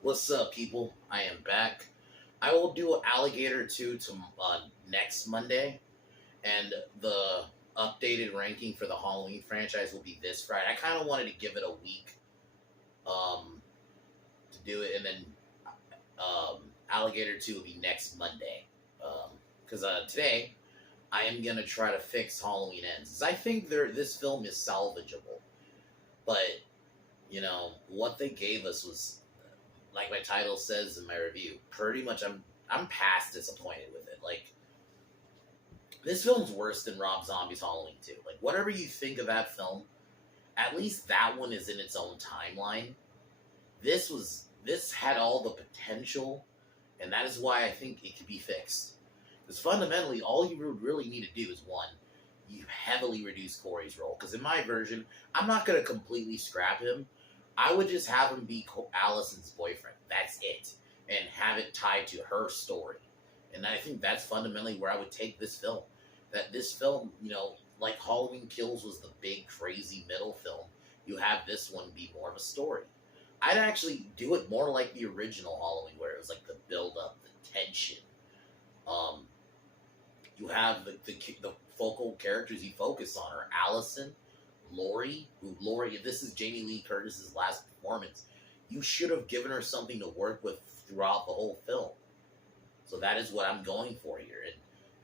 What's up, people? I am back. I will do Alligator 2 to next Monday, and the updated ranking for the Halloween franchise will be this Friday. I kind of wanted to give it a week um, to do it, and then Alligator 2 will be next Monday. Because today, I am going to try to fix Halloween Ends. 'Cause I think this film is salvageable, but, what they gave us was like my title says in my review, pretty much I'm past disappointed with it. Like this film's worse than Rob Zombie's Halloween 2. Like whatever you think of that film, at least that one is in its own timeline. This had all the potential, and that is why I think it could be fixed. Because fundamentally, all you would really need to do is one, you heavily reduce Corey's role. Because in my version, I'm not going to completely scrap him. I would just have him be Allison's boyfriend. That's it. And have it tied to her story. And I think that's fundamentally where I would take this film. That this film, like Halloween Kills was the big, crazy middle film, you have this one be more of a story. I'd actually do it more like the original Halloween, where it was like the build-up, the tension. You have the focal characters you focus on are Allison, Laurie, if this is Jamie Lee Curtis's last performance, you should have given her something to work with throughout the whole film. So that is what I'm going for here. And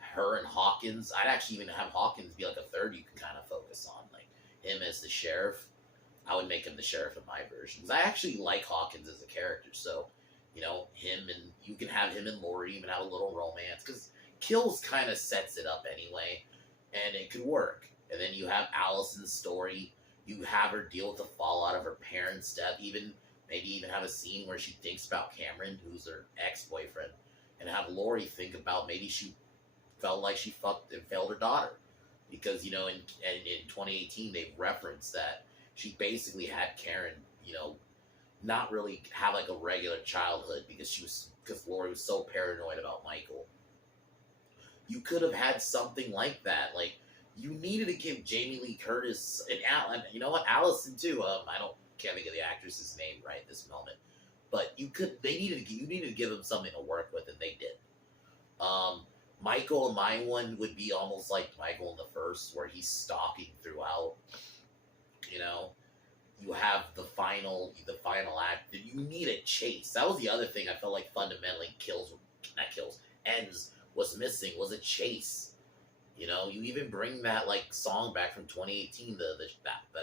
her and Hawkins, I'd actually even have Hawkins be like a third you can kind of focus on. Like him as the sheriff. I would make him the sheriff in my version. Because I actually like Hawkins as a character. So, him and you can have him and Laurie even have a little romance. Because Kills kind of sets it up anyway. And it could work. And then you have Allison's story. You have her deal with the fallout of her parents' death. Maybe even have a scene where she thinks about Cameron, who's her ex-boyfriend, and have Laurie think about maybe she felt like she fucked and failed her daughter. Because, in 2018, they've referenced that she basically had Karen, not really have like a regular childhood because Laurie was so paranoid about Michael. You could have had something like that. Like, you needed to give Jamie Lee Curtis and you know what, Allison too. Can't think of the actress's name right this moment, but you needed to give them something to work with, and they did. Michael in my one would be almost like Michael in the first, where he's stalking throughout. You have the final act. You need a chase. That was the other thing I felt like fundamentally ends was missing was a chase. You even bring that like song back from 2018, the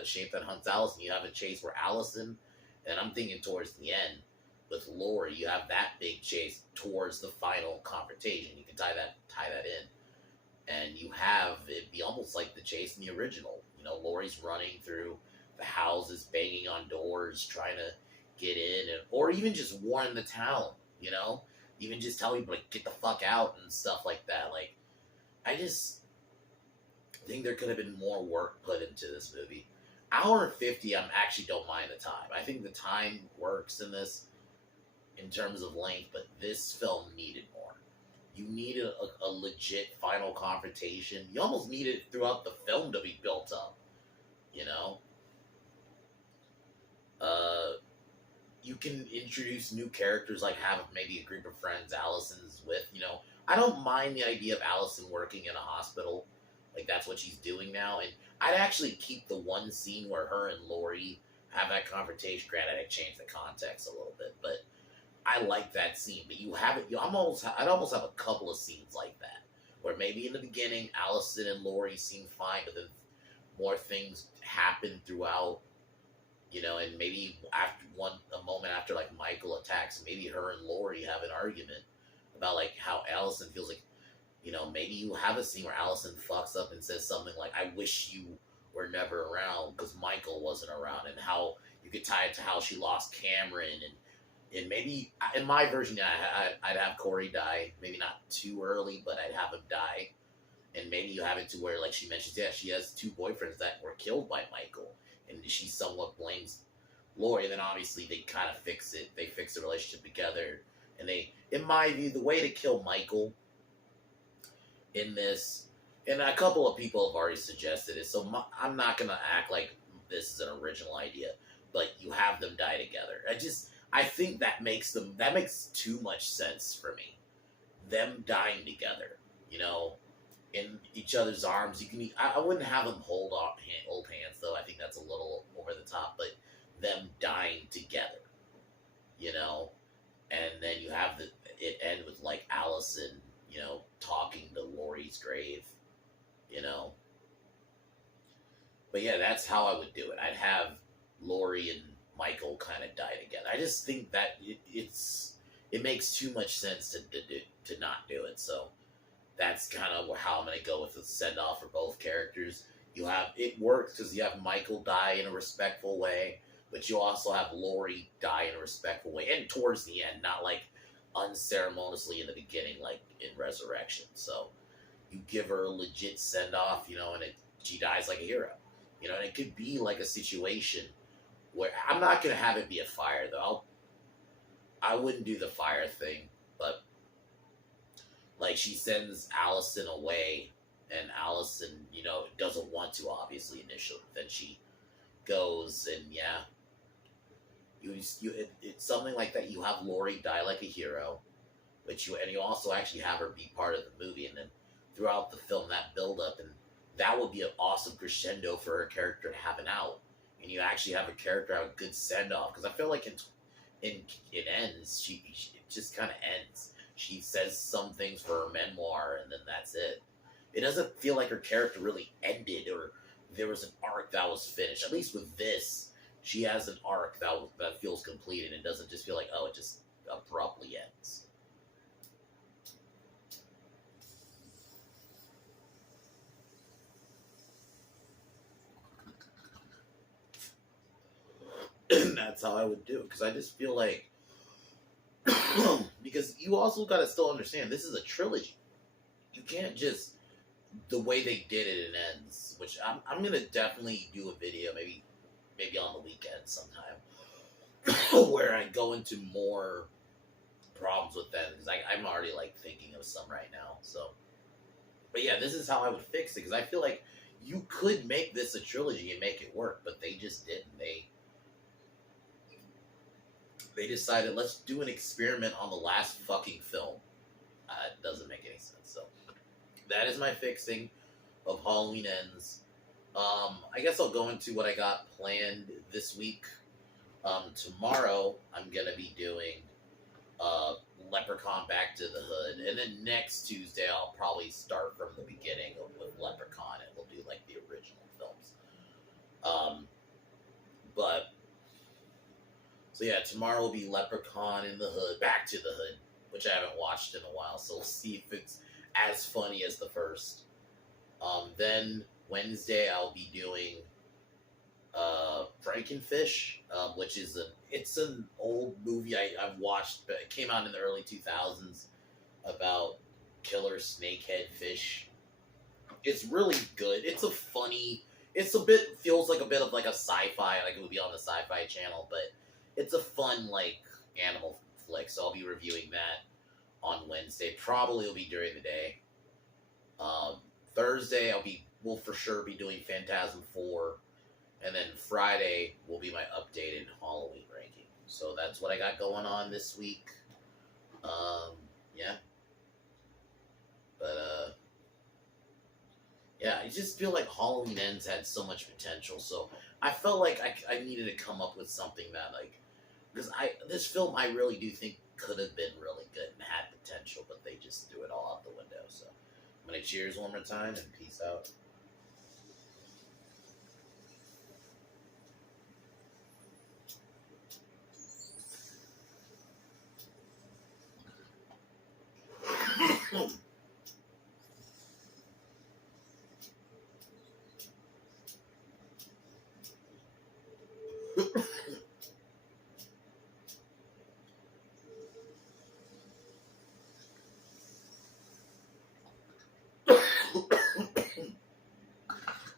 Shape That Hunts Allison. You have a chase where Allison, and I'm thinking towards the end with Laurie, you have that big chase towards the final confrontation. You can tie that in, and you have it be almost like the chase in the original. Laurie's running through the houses, banging on doors, trying to get in, or even just warn the town. Even just tell people like get the fuck out and stuff like that. Like, I just think there could have been more work put into this movie. Hour and 50, I actually don't mind the time. I think the time works in this in terms of length, but this film needed more. You needed a legit final confrontation. You almost needed it throughout the film to be built up. You can introduce new characters, like have maybe a group of friends Allison's with. I don't mind the idea of Allison working in a hospital. Like, that's what she's doing now. And I'd actually keep the one scene where her and Laurie have that confrontation. Granted, I'd change the context a little bit, but I like that scene. But I'd almost have a couple of scenes like that, where maybe in the beginning, Allison and Laurie seem fine, but then more things happen throughout, and maybe after a moment after, like, Michael attacks, maybe her and Laurie have an argument about, like, how Allison feels like, maybe you have a scene where Allison fucks up and says something like, I wish you were never around because Michael wasn't around, and how you could tie it to how she lost Cameron, and maybe, in my version, I'd have Corey die, maybe not too early, but I'd have him die, and maybe you have it to where, like she mentions, she has two boyfriends that were killed by Michael, and she somewhat blames Laurie, and then obviously they kind of fix it, they fix the relationship together, and in my view, the way to kill Michael in this, and a couple of people have already suggested it, so I'm not going to act like this is an original idea, but you have them die together. I think that makes too much sense for me. Them dying together, you know, in each other's arms. You can. I wouldn't have them hold hands though. I think that's a little over the top. But them dying together, you know, and then you have it end with like Allison, you know, talking to Laurie's grave, you know. But yeah, that's how I would do it. I'd have Laurie and Michael kind of die together. I just think that it makes too much sense to not do it. So that's kind of how I'm going to go with the send off for both characters. You have it works because you have Michael die in a respectful way, but you also have Laurie die in a respectful way, and towards the end, not like unceremoniously in the beginning, like in Resurrection. So you give her a legit send off, you know, and she dies like a hero, you know. And it could be like a situation where I'm not gonna have it be a fire though. I wouldn't do the fire thing, but like she sends Allison away, and Allison, you know, doesn't want to obviously initially. Then she goes, and yeah, it's something like that. You have Laurie die like a hero, but you also actually have her be part of the movie, and then throughout the film that build up, and that would be an awesome crescendo for her character to have an out, and you actually have a character have a good send off, because I feel like it ends. It just kind of ends. She says some things for her memoir, and then that's it. It doesn't feel like her character really ended, or there was an arc that was finished. At least with this, she has an arc that feels complete, and it doesn't just feel like, oh, it just abruptly ends. And that's how I would do it, because I just feel like because you also got to still understand this is a trilogy. You can't just the way they did it. It ends, which I'm gonna definitely do a video, maybe on the weekend sometime, where I go into more problems with them, because I'm already like thinking of some right now. So, but yeah, this is how I would fix it, because I feel like you could make this a trilogy and make it work, but they just didn't. They decided, let's do an experiment on the last fucking film. It doesn't make any sense. So that is my fixing of Halloween Ends. I guess I'll go into what I got planned this week. Tomorrow I'm gonna be doing Leprechaun Back to the Hood, and then next Tuesday I'll probably start from the beginning with Leprechaun, and we'll do like the original films. But so yeah, tomorrow will be Leprechaun in the Hood, Back to the Hood, which I haven't watched in a while, so we'll see if it's as funny as the first. Then Wednesday I'll be doing Frankenfish, which is it's an old movie I've watched, but it came out in the early 2000s about killer snakehead fish. It's really good. It's a funny. Feels like a bit of like a sci-fi, like it would be on the Sci-Fi Channel, but it's a fun like animal flick. So I'll be reviewing that on Wednesday. Probably will be during the day. Thursday we'll for sure be doing Phantasm 4. And then Friday will be my updated Halloween ranking. So that's what I got going on this week. Yeah. But, yeah, I just feel like Halloween Ends had so much potential. So I felt like I needed to come up with something that, like, because this film I really do think could have been really good and had potential, but they just threw it all out the window. So I'm going to cheers one more time and peace out.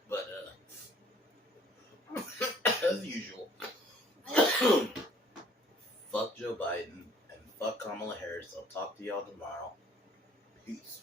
But as usual, fuck Joe Biden and fuck Kamala Harris. I'll talk to y'all tomorrow. Peace.